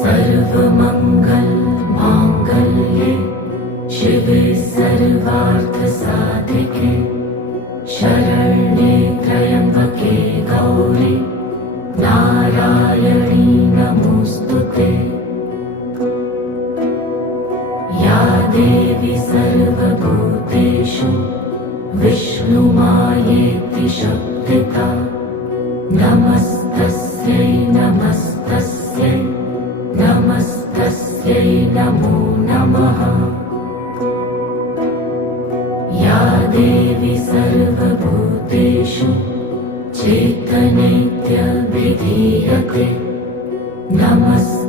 सर्वमंगल मांगल्ये शिवे सर्वार्थसाधिके शरण्ये त्र्यंबके गौरी नारायणी नमोस्तुते। या देवी सर्वभूतेषु विष्णुमायेति शब्दिता नमस्तस्यै नमस्तस्यै नमस्तस्यै नमो नमः। या देवी सर्वभूतेषु चैतन्येत्यभिधीयते नमस्ते